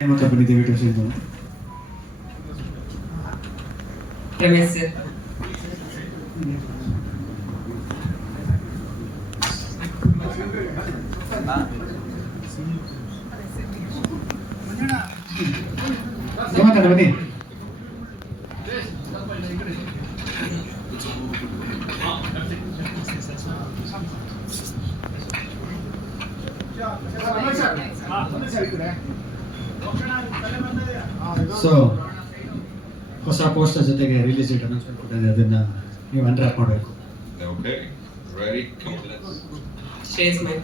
ಮಾತ್ರ ಬಂದಿದ್ದೀವಿ tuition Ramesh sir ಮಾತಾಡ ಬನ್ನಿ so ಹೊಸ ಪೋಸ್ಟರ್ ಜೊತೆಗೆ ರಿಲೀಸ್ ಡೇಟ್ ಅನೌನ್ಸ್ಮೆಂಟ್ ಕೊಟ್ಟಿದೆ ಅದನ್ನ ನೀವು ಅನ್ರ್ಯಾಪ್ ಮಾಡಬೇಕು ಓಕೆ ವೆರಿ Come ಶೇಸ್ let's. ಮೈ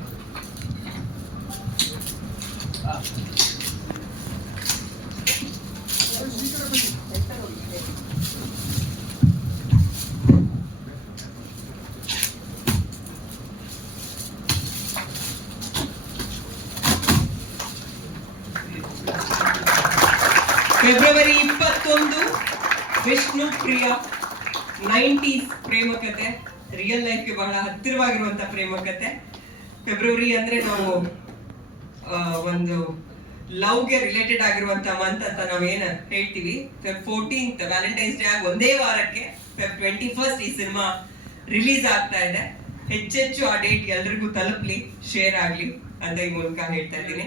ಫೆಬ್ರವರಿ ಇಪ್ಪತ್ತೊಂದು, ವಿಷ್ಣು ಪ್ರಿಯ ನೈಂಟೀಸ್ ಪ್ರೇಮ ಕತೆ ರಿಯಲ್ ಲೈಫ್ಗೆ ಬಹಳ ಹತ್ತಿರವಾಗಿರುವಂತ ಪ್ರೇಮ ಕತೆ ಫೆಬ್ರವರಿ ಅಂದ್ರೆ ನಾವು ಒಂದು ಲವ್ಗೆ ರಿಲೇಟೆಡ್ ಆಗಿರುವಂತ ಮಂತ್ ಅಂತ ನಾವು ಏನ ಹೇಳ್ತೀವಿ ಫೋರ್ಟೀನ್ತ್ ವ್ಯಾಲೆಂಟೈನ್ಸ್ ಡೇ ಆಗಿ ಒಂದೇ ವಾರಕ್ಕೆ ಫೆಬ್ ಟ್ವೆಂಟಿ ಫಸ್ಟ್ ಈ ಸಿನಿಮಾ ರಿಲೀಸ್ ಆಗ್ತಾ ಇದೆ. ಹೆಚ್ಚೆಚ್ಚು ಆ ಡೇಟ್ ಎಲ್ರಿಗೂ ತಲುಪ್ಲಿ ಶೇರ್ ಆಗ್ಲಿ ಅಂತ ಈ ಮೂಲಕ ಹೇಳ್ತಾ ಇದ್ದೀನಿ.